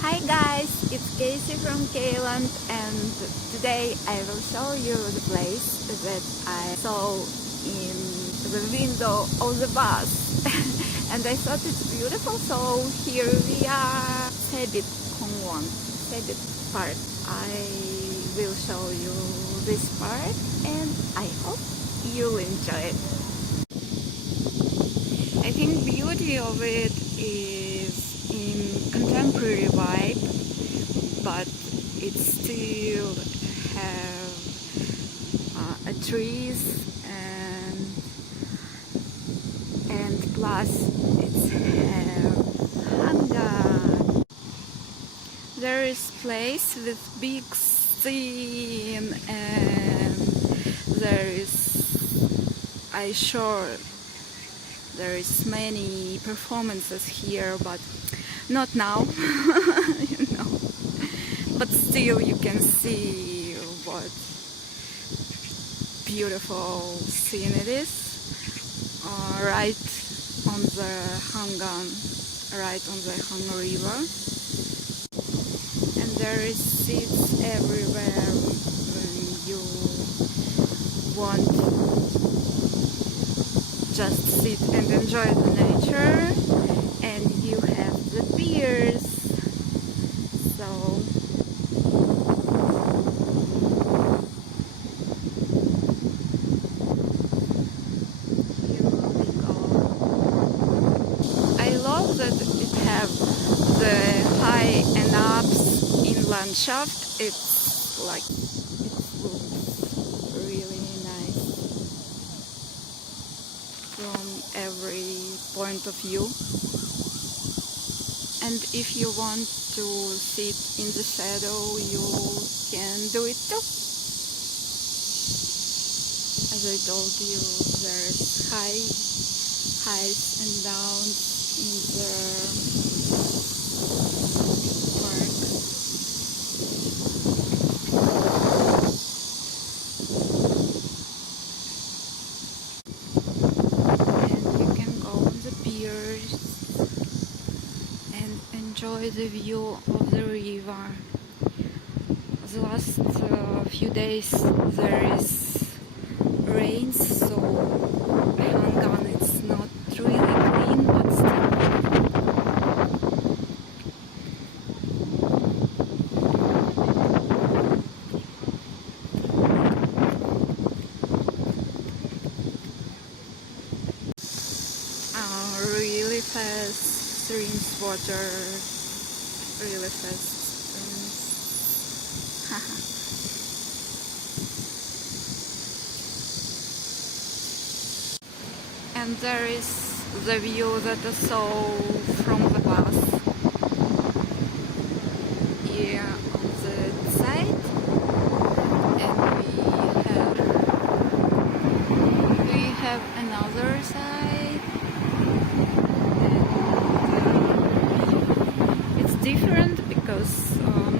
Hi guys, it's Casey from Kayland, and today I will show you the place that I saw in the window of the bus. And I thought it's beautiful, so here we are. Saebit Kongwon, Saebit Park. I will show you this part and I hope you'll enjoy it. I think beauty of it is in contemporary vibe, but it still have trees and plus it's have hangar. There is place with big scene and there is there is many performances here, but not now. you know. But still, you can see what beautiful scene it is. Right on the Hangan, right on the Han River, and there is seats everywhere when you want just sit and enjoy the nature, and you have the beers. So here we go. I love that it have the high and ups in landschaft. It's like it looks really nice from every point of view. And if you want to sit in the shadow, you can do it too. As I told you, there's highs and downs in the park. And you can go on the piers and enjoy the view of the river. The last few days there is rain, so Hangan it's not really clean, but still. Really fast streams water, really fast streams. And there is the view that I saw from the bus. Here on the side, and we have another side, and it's different because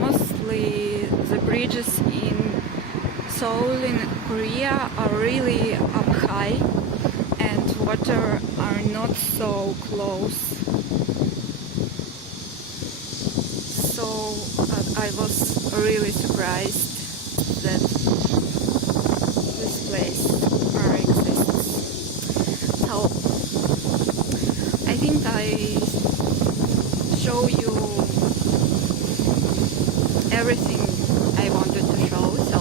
mostly the bridges in Seoul in Korea are really up high and water are not so close. So I was really surprised that this place exists. So I think I show you everything I wanted to show. So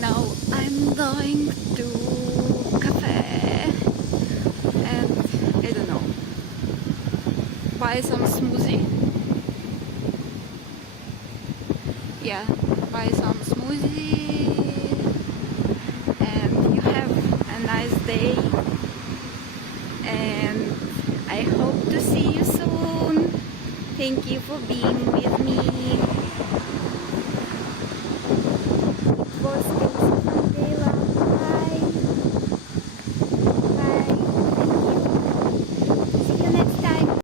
now I'm going to cafe and I don't know, buy some smoothie. Yeah, buy some smoothie and you have a nice day, and I hope to see you soon. Thank you for being with me.